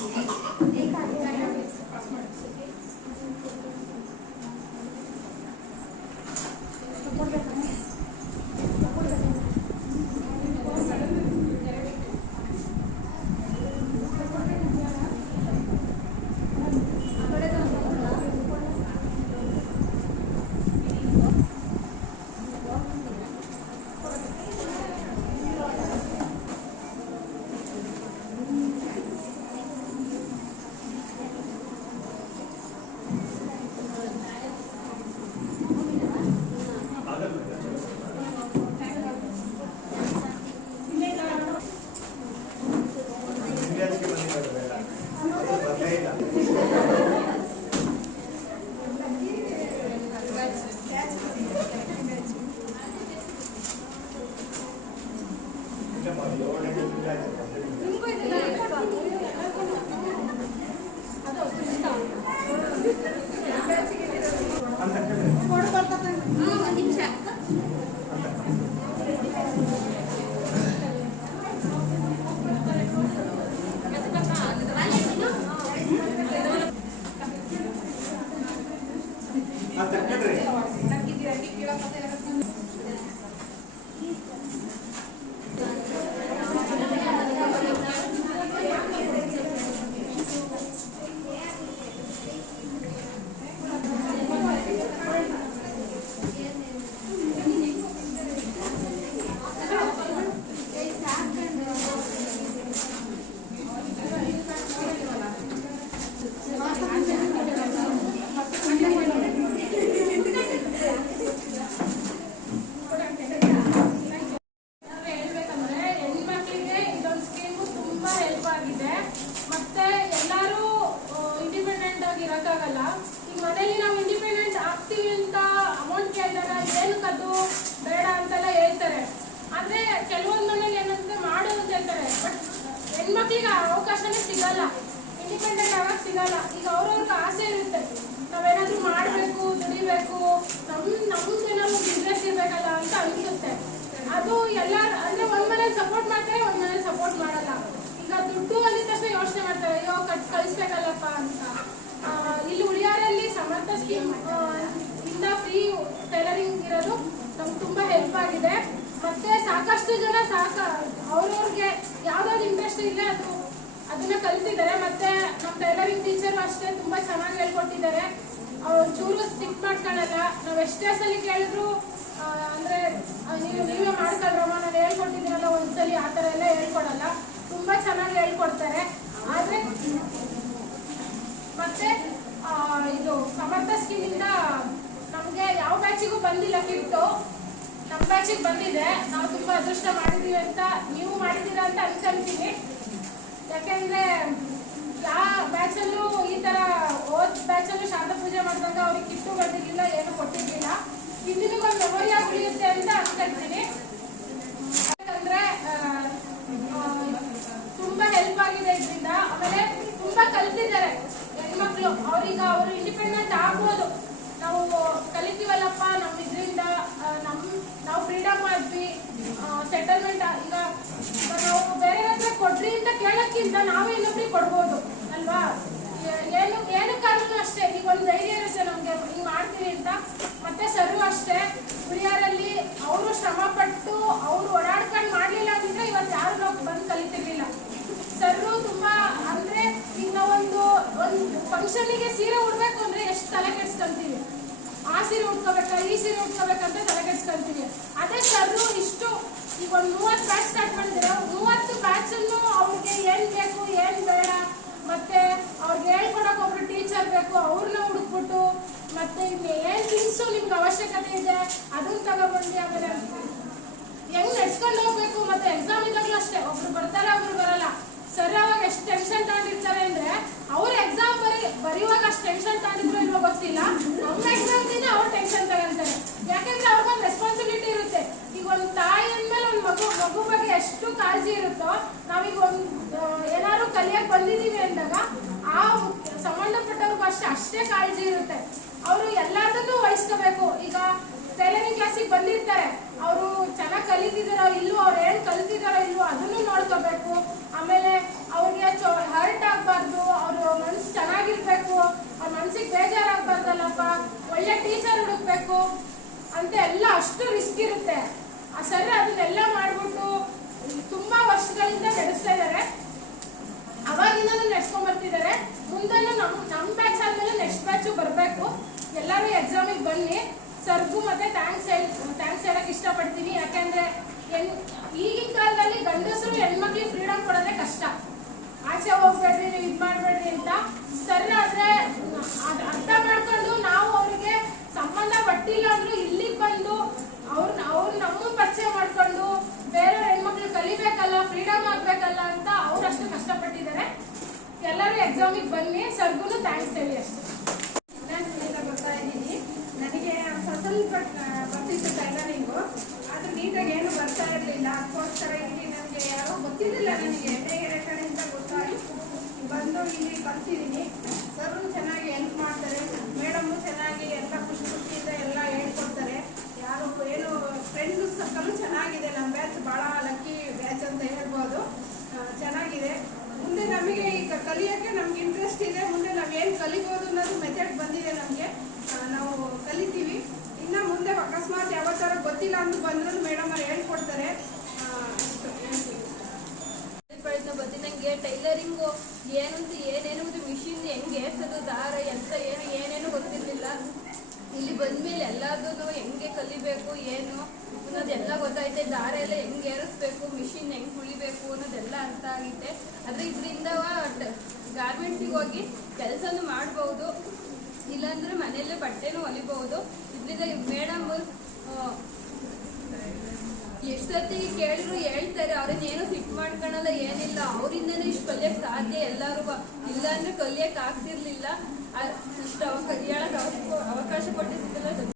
Посмотрите. ಅಂತ ಕೇಳ್ರಿ ತುಂಬಾ ಹೆಲ್ಪ್ ಆಗಿದೆ ಮತ್ತೆ ಎಲ್ಲರೂ ಇಂಡಿಪೆಂಡೆಂಟ್ ಆಗಿ ಇರೋಕ್ಕಾಗಲ್ಲ. ಈಗ ಮನೇಲಿ ನಾವು ಇಂಡಿಪೆಂಡೆಂಟ್ ಆಗ್ತೀವಿ ಅಂತ ಅಮೌಂಟ್ ಕೇಳಿದಾಗ ಏನಕ್ಕದು ಬೇಡ ಅಂತೆಲ್ಲ ಹೇಳ್ತಾರೆ. ಆದ್ರೆ ಕೆಲವೊಂದು ಮನೇಲಿ ಏನಂತ ಮಾಡು ಅಂತ ಹೇಳ್ತಾರೆ. ಬಟ್ ಹೆಣ್ಮಕ್ಳಿಗೆ ಅವಕಾಶನೇ ಸಿಗಲ್ಲ. ಇಂಡಿಪೆಂಡೆಂಟ್ ಆಗಕ್ ಸಿಗಲ್ಲ. ಈಗ ಅವ್ರವ್ರಿಗೆ ಆಸೆ ಇರುತ್ತೆ. ನಾವೇನಾದರೂ ಮಾಡಬೇಕು, ದುಡಿಬೇಕು. ನಮ್ ನಮ್ದೇನಾದ್ರು ಬಿಸ್ನೆಸ್ ಇರ್ಬೇಕಲ್ಲ ಅಂತ ಅನ್ಸುತ್ತೆ. ಅದು ಎಲ್ಲ ಅಂದ್ರೆ ಒಂದ್ ಮನೇಲಿ ಸಪೋರ್ಟ್ ಮಾಡ್ತಾರೆ ಒಂದ್ ಮನೇಲಿ ಸಪೋರ್ಟ್ ಮಾಡಲ್ಲ ಈಗ ದುಡ್ಡು ಅಂದಿದ ತಕ್ಷಣ ಯೋಚನೆ ಮಾಡ್ತಾರೆ ಅಯ್ಯೋ ಕಟ್ ಕಳಿಸ್ಬೇಕಲ್ಲಪ್ಪ ಅಂತ ಆ, ಇಲ್ಲಿ ಉಳಿಯಾರಲ್ಲಿ ಸಮರ್ಥ ಸ್ಕೀಮ್ ಇಂದ ಫ್ರೀ ಟೈಲರಿಂಗ್ ಇರೋದು ನಮ್ಗೆ ತುಂಬಾ ಹೆಲ್ಪ್ ಆಗಿದೆ ಮತ್ತೆ ಸಾಕಷ್ಟು ಜನ ಸಾಕ. ಅವ್ರವ್ರಿಗೆ ಯಾವ್ದಾದ್ರು ಇಂಟ್ರೆಸ್ಟ್ ಇಲ್ಲ ಅದು ಅದನ್ನ ಕಲ್ತಿದ್ದಾರೆ. ಮತ್ತೆ ನಮ್ಮ ಟೈಲರಿಂಗ್ ಟೀಚರ್ ಅಷ್ಟೇ ತುಂಬಾ ಚೆನ್ನಾಗಿ ಹೇಳ್ಕೊಟ್ಟಿದ್ದಾರೆ. ಅವ್ರು ಚೂರು ಸ್ಟಿಕ್ ಮಾಡ್ಕೊಳಲ್ಲ. ನಾವ್ ಎಷ್ಟೇ ಸಲ ಕೇಳಿದ್ರು ಅಂದ್ರೆ ನೀವು, ನೀವೇ ಮಾಡ್ಕೊಳ್ರಮ್ಮ. ನಾನು ಹೇಳ್ಕೊಟ್ಟಿದ್ದೀನಲ್ಲ ಒಂದ್ಸಲಿ ಆ ಥರ ಎಲ್ಲ ಹೇಳ್ಕೊಡಲ್ಲ. ತುಂಬಾ ಚೆನ್ನಾಗಿ ಹೇಳ್ಕೊಡ್ತಾರೆ. ಆದ್ರೆ ಮತ್ತೆ ಇದು ಸಮರ್ಥ ಸ್ಕೀಮಿಂದ ನಮಗೆ ಯಾವ ಬ್ಯಾಚಿಗೂ ಬಂದಿಲ್ಲ ಕಿಟ್ಟು ನಮ್ಮ ಬ್ಯಾಚಿಗೆ ಬಂದಿದೆ. ನಾವು ತುಂಬಾ ಅದೃಷ್ಟ ಮಾಡಿದೀವಿ ಅಂತ ನೀವು ಮಾಡಿದ್ದೀರಾ ಅಂತ ಅನ್ಕೊಂತೀನಿ. ಯಾಕೆಂದ್ರೆ ಯಾವ ಬ್ಯಾಚಲ್ಲೂ ಈ ತರ ಓದ್ ಬ್ಯಾಚಲ್ಲೂ ಶಾರದಾ ಪೂಜೆ ಮಾಡಿದಾಗ ಅವ್ರಿಗೆ ಕಿಟ್ಟು ಬಂದಿರ್ಲಿಲ್ಲ ಏನು ಕೊಟ್ಟಿರ್ಲಿಲ್ಲ ಹಿಂದಿನಿಗೊಂದು ಮೆಮೊರಿ ಆಗಿ ಉಳಿಯುತ್ತೆ ಅಂತ ಅನ್ಕೊಂತೀನಿ ಯಾಕಂದ್ರೆ ಆ, ಆ, ತುಂಬಾ ಹೆಲ್ಪ್ ಆಗಿದೆ ಇದರಿಂದ ಆಮೇಲೆ ತುಂಬಾ ಕಲ್ತಿದ್ದಾರೆ ಹೆಣ್ಮಕ್ಳು ಅವ್ರೀಗ ಅವರು ಇಂಡಿಪೆಂಡೆಂಟ್ ಆಗ್ಬೋದು ನಾವು ಕಲಿತೀವಲ್ಲಪ್ಪ ನಮ್ಮ ಇದರಿಂದ ನಮ್ ನಾವು ಫ್ರೀಡಮ್ ಆದ್ವಿ ಸೆಟಲ್ಮೆಂಟ್ ಈಗ ನಾವು ಬೇರೆ ಹತ್ರ ಕೊಡ್ರಿ ಅಂತ ಕೇಳೋಕ್ಕಿಂತ ನಾವೇ ಇನ್ನೊಬ್ರಿಗೆ ಕೊಡ್ಬೋದು, ಅಲ್ವಾ? ಏನು ಏನಕ್ಕಾದ್ರೂ ಅಷ್ಟೇ. ಈಗ ಒಂದು ಧೈರ್ಯ ಇರುತ್ತೆ ನಮ್ಗೆ. ಹಿಂಗ್ ಮಾಡ್ತೀವಿ ಅಂತ. ಮತ್ತೆ ಸರು ಅಷ್ಟೇ. ಹುರಿಯಾರಲ್ಲಿ ಅವರು ಶ್ರಮ ಪಟ್ಟು ಅವ್ರು ಓಡಾಡ್ಕೊಂಡು ಮಾಡ್ಲಿಲ್ಲ ಅಂದ್ರೆ ಇವತ್ತು ಯಾರು ನಾವು ಬಂದು ಕಲಿತಿರ್ಲಿಲ್ಲ. ಸರ್ರು ತುಂಬಾ ಅಂದ್ರೆ ಈಗ ನಾವೊಂದು ಒಂದು ಫಂಕ್ಷನ್ಗೆ ಸೀರೆ ಉಡ್ಬೇಕು ಅಂದ್ರೆ ಎಷ್ಟು ತಲೆ ಕೆಡ್ಸ್ಕೊಂತೀವಿ? ಆ ಸೀರೆ ಉಟ್ಕೋಬೇಕಾ, ಈ ಸೀರೆ ಉಟ್ಕೋಬೇಕಂತ ತಲೆ ಕೆಡ್ಸ್ಕೊಂತೀವಿ ಅದೇ ಸರ್ರು ಇಷ್ಟು ಈಗ ಒಂದು ಮೂವತ್ತು ಅಷ್ಟೇ ಕಾಳಜಿ ಇರುತ್ತೆ. ಅವರು ಎಲ್ಲದನ್ನು ವಹಿಸ್ಕೋಬೇಕು. ಈಗ ಟೈಲರಿಂಗ್ ಕ್ಲಾಸಿಗೆ ಬಂದಿರ್ತಾರೆ. ಅವರು ಚೆನ್ನಾಗಿ ಕಲಿತಿದಾರೋ ಇಲ್ವೋ, ಅವ್ರು ಏನು ಕಲಿತಿದಾರೋ ಇಲ್ವೋ ಅದನ್ನು ನೋಡ್ಕೋಬೇಕು. ಆಮೇಲೆ ಅವ್ರಿಗೆ ಹರ್ಟ್ ಆಗಬಾರ್ದು, ಅವ್ರ ಮನ್ಸು ಚೆನ್ನಾಗಿರ್ಬೇಕು, ಅವ್ರ ಮನ್ಸಿಗೆ ಬೇಜಾರಾಗಬಾರ್ದಲ್ಲಪ್ಪ, ಒಳ್ಳೆ ಟೀಚರ್ ಹುಡುಕ್ಬೇಕು ಅಂತ ಎಲ್ಲ ಅಷ್ಟು ರಿಸ್ಕ್ ಇರುತ್ತೆ. ಆ ಸರ್ ಅದನ್ನೆಲ್ಲ ಮಾಡಿಬಿಟ್ಟು, ತುಂಬಾ ವರ್ಷಗಳಿಂದ ನಡೆಸ್ತಾ ಇದ್ದಾರೆ ಅವಾಗಿಂದನೂ ನಡ್ಸ್ಕೊಂಡ್ ಬರ್ತಿದ್ದಾರೆ ಮುಂದೆನೂ ನಮ್ಮ ನಮ್ಮ ಬ್ಯಾಚ್ ಆದ್ಮೇಲೆ ನೆಕ್ಸ್ಟ್ ಬ್ಯಾಚ್ ಬರಬೇಕು. ಎಲ್ಲರೂ ಎಕ್ಸಾಮಿಗೆ ಬನ್ನಿ. ಸರ್ಗೂ ಮತ್ತೆ ಥ್ಯಾಂಕ್ಸ್ ಹೇಳಿ ಥ್ಯಾಂಕ್ಸ್ ಹೇಳಕ್ ಇಷ್ಟಪಡ್ತೀನಿ. ಯಾಕೆಂದ್ರೆ ಎನ್, ಈಗಿನ ಕಾಲದಲ್ಲಿ ಗಂಡಸರು ಹೆಣ್ಮಕ್ಳಿಗೆ ಫ್ರೀಡಮ್ ಕೊಡೋದೇ ಕಷ್ಟ. ಆಚೆ ಹೋಗ್ಬೇಡ್ರಿ ನೀವು ಇದು ಮಾಡಬೇಡ್ರಿ ಅಂತ. ಸರ್ ಆದರೆ ಎಕ್ಸಾಮಿಗೆ ಬನ್ನಿ, ಸರ್ಗೂ ಥ್ಯಾಂಕ್ಸ್ ಹೇಳಿ ಅಷ್ಟೇ. ವಿಜ್ಞಾನದಿಂದ ಬರ್ತಾ ಇದ್ದೀನಿ. ನನಗೆ ಸ್ವಲ್ಪ ಸ್ವಲ್ಪ ಬರ್ತಿತ್ತು ಟೈಲರಿಂಗು ಆದ್ರೆ ನೀಟಾಗಿ ಏನು ಬರ್ತಾ ಇರಲಿಲ್ಲ. ಅದಕ್ಕೋಸ್ಕರ ಇಲ್ಲಿ ನನಗೆ ಯಾರೋ ಗೊತ್ತಿರಲಿಲ್ಲ ನನಗೆ. ಬೇರೆ ಕಡೆಯಿಂದ ಗೊತ್ತಾಗಿ ಬಂದು ಇಲ್ಲಿ ಕಲ್ತಿದ್ದೀನಿ ಸರು ಚೆನ್ನಾಗಿ ಹೆಲ್ಪ್ ಮಾಡ್ತಾರೆ ಮೇಡಮು ಚೆನ್ನಾಗಿ ಎಲ್ಲ ಖುಷಿ ಖುಷಿಯಿಂದ ಎಲ್ಲ ಹೇಳ್ಕೊಡ್ತಾರೆ ಯಾರು ಏನು ಫ್ರೆಂಡ್ ಸರ್ಕಲ್ ಚೆನ್ನಾಗಿದೆ ನಮ್ಮ ಬ್ಯಾಚ್ ಭಾಳ ಲಕ್ಕಿ ಬ್ಯಾಚ್ ಅಂತ ಹೇಳ್ಬೋದು ಆ, ಚೆನ್ನಾಗಿದೆ ಮುಂದೆ ನಮಗೆ ಈಗ ಕಲಿಯೋಕ್ಕೆ ನಮ್ಗೆ ಇಂಟ್ರೆಸ್ಟ್ ಇದೆ ಮುಂದೆ ನಾವು ಏನು ಕಲಿಬೋದು ಅನ್ನೋದು ಮೆಥಡ್ ಬಂದಿದೆ ನಮಗೆ ನಾವು ಕಲಿತೀವಿ ಇನ್ನು ಮುಂದೆ ಅಕಸ್ಮಾತ್ ಯಾವತ್ತಾರ ಗೊತ್ತಿಲ್ಲ ಅಂತ ಬಂದ್ರು ಮೇಡಮ್ ಅವ್ರು ಹೇಳ್ಕೊಡ್ತಾರೆ ಆ, ಅಷ್ಟು ಹೇಳ್ತೀವಿ ಪ್ರಯತ್ನ ಬಂದು ನನಗೆ ಟೈಲರಿಂಗು ಏನೇನೋದು ಮಿಷಿನ್ ಹೆಂಗೆ ಏರ್ಸೋದು ದಾರ ಎಂತ, ಏನು, ಏನೇನು ಗೊತ್ತಿರಲಿಲ್ಲ. ಇಲ್ಲಿ ಬಂದ್ಮೇಲೆ ಎಲ್ಲದೂ ಹೆಂಗೆ ಕಲಿಬೇಕು, ಏನು ಅನ್ನೋದೆಲ್ಲ ಗೊತ್ತಾಯ್ತೆ. ದಾರ ಎಲ್ಲ ಹೆಂಗ್ ಏರಿಸ್ಬೇಕು ಮಿಷಿನ್ ಹೆಂಗ್ ಕುಳಿಬೇಕು ಅನ್ನೋದೆಲ್ಲ ಅರ್ಥ ಆಗಿದೆ ಆದರೆ ಇದರಿಂದ ಗಾರ್ಮೆಂಟ್ಸಿಗೆ ಹೋಗಿ ಕೆಲಸನೂ ಮಾಡಬಹುದು ಇಲ್ಲಾಂದ್ರೆ ಮನೆಯಲ್ಲೇ ಬಟ್ಟೆನೂ ಹೊಲಿಬಹುದು. ಇದರಿಂದ ಮೇಡಮ್ ಎಷ್ಟು ಸರ್ತಿ ಕೇಳಿದ್ರು ಹೇಳ್ತಾರೆ. ಅವ್ರನ್ನ ಏನು ಮಾಡ್ಕೊಳಲ್ಲ ಏನಿಲ್ಲ. ಅವರಿಂದನೇ ಇಷ್ಟು ಕಲಿಯಕ್ಕೆ ಸಾಧ್ಯ ಎಲ್ಲರೂ ಇಲ್ಲ ಅಂದ್ರೆ ಕಲಿಯಕ್ಕೆ ಆಗ್ತಿರ್ಲಿಲ್ಲ. ಅಷ್ಟು ಅವ ಅವಕಾಶ ಕೊಟ್ಟಿರ್ತಿಲ್ಲ